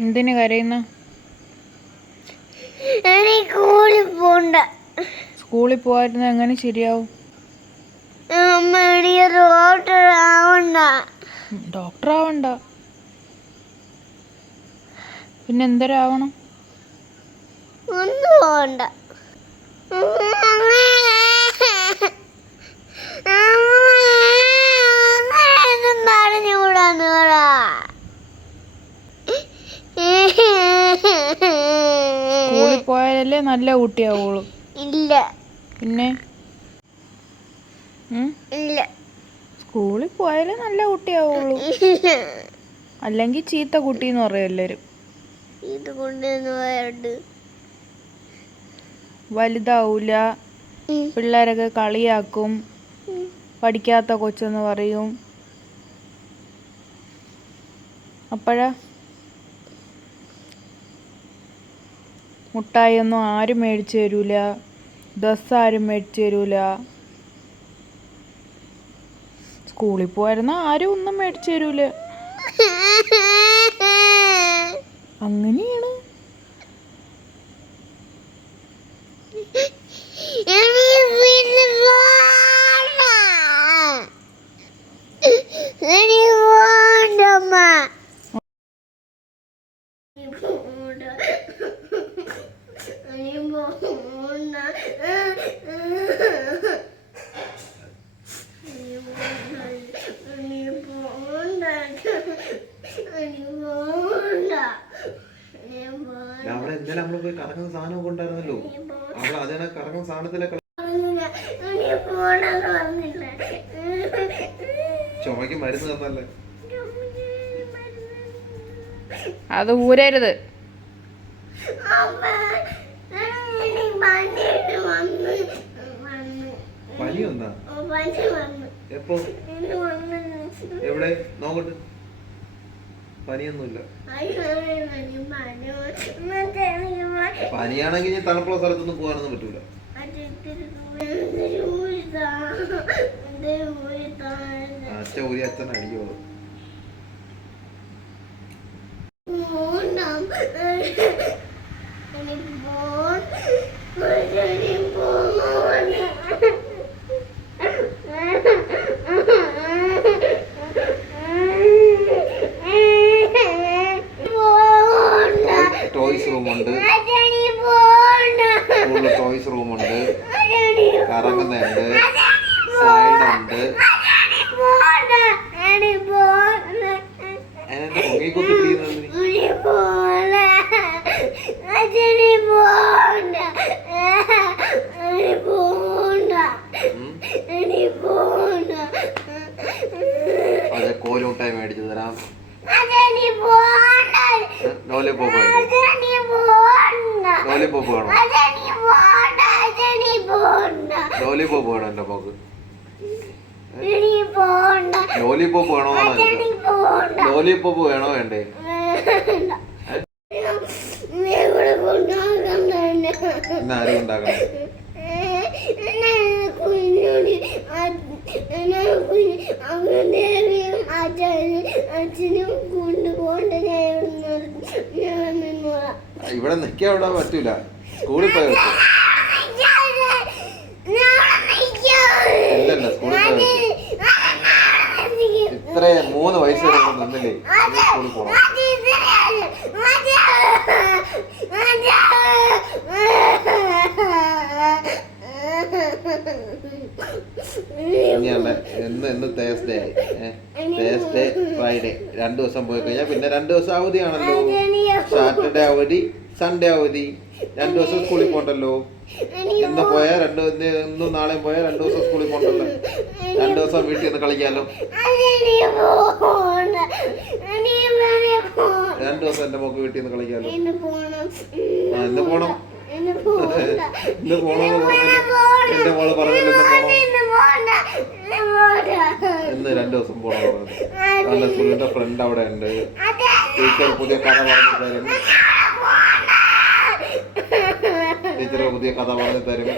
എന്തിനു കരയുന്ന? സ്കൂളിൽ പോവായിരുന്നു എങ്ങനെ ശരിയാവും? ഡോക്ടർ ആവണ്ട, പിന്നെ എന്തരാവണം? ഒന്നും പോണ്ട. സ്കൂളിൽ പോയാലല്ലേ നല്ല കുട്ടിയാവുള്ളൂ. ഇല്ല. പിന്നെ ഇല്ല. സ്കൂളിൽ പോയാലേ നല്ല കുട്ടിയാവുള്ളൂ, അല്ലെങ്കിൽ ചീത്ത കുട്ടിന്ന് പറയും എല്ലാരും. വലുതാവൂല, പിള്ളേരൊക്കെ കളിയാക്കും, പഠിക്കാത്ത കൊച്ചെന്ന് പറയും. അപ്പോഴാ മുട്ടായി ഒന്നും ആരും മേടിച്ചു തരൂല, ഡ്രസ്സ് ആരും മേടിച്ചു തരൂല. സ്കൂളിൽ പോയിരുന്ന ആരും ഒന്നും മേടിച്ചു തരൂല. അങ്ങനെയാണ്. അവിടെ ഇന്നലെ നമ്മള് പോയി കറങ്ങുന്ന സാധനം കൊണ്ടായിരുന്നല്ലോ. അവൾ അതിനെ കറങ്ങുന്ന സാധനത്തിലെ ചുമക്ക് മരുന്ന് തന്നല്ലേ. അത് ഊരരുത്. പനി വന്നാ? എപ്പോ? എവിടെ നോക്കട്ടെ. പനിയൊന്നുമില്ല. പനിയാണെങ്കിൽ ഞാൻ തണുപ്പുള്ള സ്ഥലത്തൊന്നും പോകാനൊന്നും പറ്റൂല. അച്ഛൻ ഊരി അച്ഛൻ അടിക്കോളൂ. ടോയ്സ് റൂമുണ്ട്, സ്കൂളിൽ ടോയ്സ് റൂമുണ്ട്, കറങ്ങുന്നുണ്ട്, സ്ലൈഡുണ്ട്. അതിനെന്താ പുകയെ കുത്തി അതെ കോലുമുട്ടായി മേടിച്ചു തരാം. ലോലിപോപ്പ് വേണോ? ലോലിപോപ്പ് വേണോ? ലോലിപോപ്പ് വേണോ? എന്റെ പോക്ക് ലോലിപോപ്പ് വേണോ? ലോലിപോപ്പ് വേണോ വേണ്ടേ? ആരും ഉണ്ടാക്കണം. ഇവിടെ നിൽക്കാൻ വിടാൻ പറ്റൂല. സ്കൂളിൽ പോയി വെച്ചു. ഇല്ലല്ല സ്കൂളിൽ പോയി വെച്ചു. ഇത്ര 3 വയസ്സ് വരെ നിന്നില്ലേ സ്കൂളിൽ പോണം. ഇന്ന് തേഴ്സ്ഡേ ആയി. തേഴ്സ്ഡേ ഫ്രൈഡേ 2 ദിവസം പോയി കഴിഞ്ഞാൽ പിന്നെ 2 ദിവസം അവധിയാണല്ലോ. സാറ്റർഡേ അവധി, സൺഡേ അവധി. 2 ദിവസം സ്കൂളിൽ പോകണ്ടല്ലോ. ഇന്ന് പോയാൽ ഇന്നും നാളെയും പോയാൽ 2 ദിവസം സ്കൂളിൽ പോകണ്ടല്ലോ. 2 ദിവസം വീട്ടിൽ നിന്ന് കളിക്കാമല്ലോ. 2 ദിവസം എന്റെ മോക്ക് വീട്ടിൽ നിന്ന് കളിക്കാമല്ലോ. ഇന്ന് പോണം. ഇന്ന് പോണെന്ന് പറഞ്ഞല്ലോ. എന്റെ മോള് പറഞ്ഞല്ലോ ഇന്ന് പോണം. ഇന്ന് 2 ദിവസം പോണം. നല്ല സ്കൂളിന്റെ ഫ്രണ്ട് അവിടെ ഉണ്ട്. ടീച്ചർ പുതിയ കഥ പറഞ്ഞു തരും. ടീച്ചർ പുതിയ കഥ പറഞ്ഞു തരും.